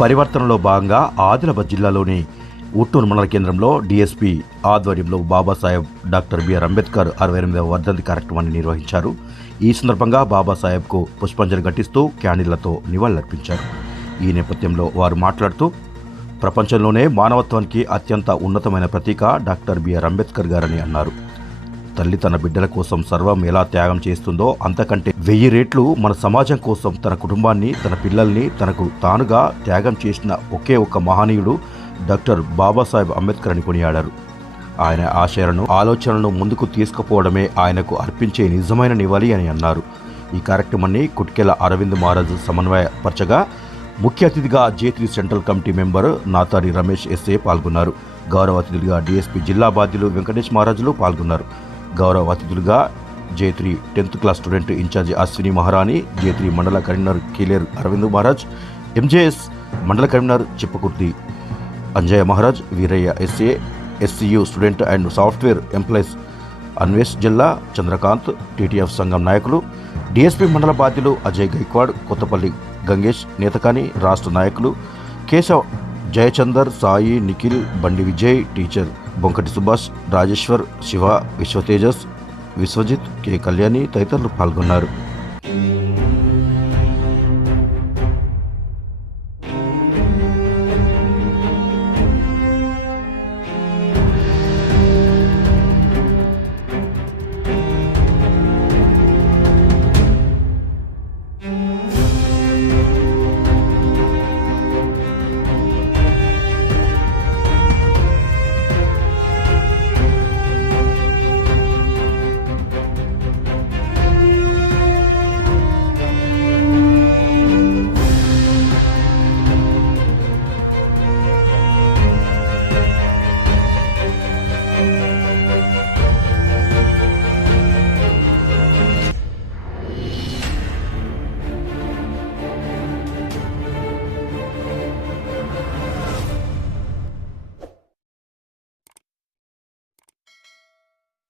పరివర్తనలో భాగంగా ఆదిలాబాద్ జిల్లాలోని ఉట్టూరు మండల కేంద్రంలో డీఎస్పీ ఆధ్వర్యంలో బాబాసాహెబ్ డాక్టర్ బిఆర్ అంబేద్కర్ 68వ వర్ధంతి కార్యక్రమాన్ని నిర్వహించారు. ఈ సందర్భంగా బాబాసాహెబ్కు పుష్పాంజలి ఘటిస్తూ క్యాండిళ్లతో నివాళులర్పించారు. ఈ నేపథ్యంలో వారు మాట్లాడుతూ, ప్రపంచంలోనే మానవత్వానికి అత్యంత ఉన్నతమైన ప్రతీక డాక్టర్ బిఆర్ అంబేద్కర్ గారని అన్నారు. తల్లి తన బిడ్డల కోసం సర్వం ఎలా త్యాగం చేస్తుందో అంతకంటే 1000 రెట్లు మన సమాజం కోసం తన కుటుంబాన్ని, తన పిల్లల్ని తనకు తానుగా త్యాగం చేసిన ఒకే ఒక్క మహనీయుడు డాక్టర్ బాబాసాహెబ్ అంబేద్కర్ అని కొనియాడారు. ఆయన ఆశయాలను, ఆలోచనలను ముందుకు తీసుకుపోవడమే ఆయనకు అర్పించే నిజమైన నివాళి అని అన్నారు. ఈ కార్యక్రమాన్ని కుట్కెల అరవింద్ మహారాజ్ సమన్వయపరచగా ముఖ్య అతిథిగా J3 central committee member Nathari Ramesh SA పాల్గొన్నారు. గౌరవ అతిథులుగా డీఎస్పీ జిల్లా బాధ్యులు వెంకటేష్ మహారాజులు పాల్గొన్నారు. గౌరవ అతిథులుగా J3 10th class student incharge Ashwini Maharani, J3 మండల కన్వీనర్ కీలేరు అరవింద్ మహారాజ్, MJS మండల convener Chippakurthi Anjaiah Maharaj, Veeraiah SA, SCU student and software employees Anvesh జిల్లా, చంద్రకాంత్, TTF సంఘం నాయకులు, డీఎస్పీ మండల బాధ్యులు అజయ్ గైక్వాడ్, కొత్తపల్లి గంగేష్, నేతకాని రాష్ట్ర నాయకులు కేశవ్, జయచందర్, సాయి, నిఖిల్, బండి విజయ్, టీచర్ బొంకటి సుభాష్, రాజేశ్వర్, శివ, విశ్వతేజస్, విశ్వజిత్, కె కళ్యాణి తదితరులు పాల్గొన్నారు.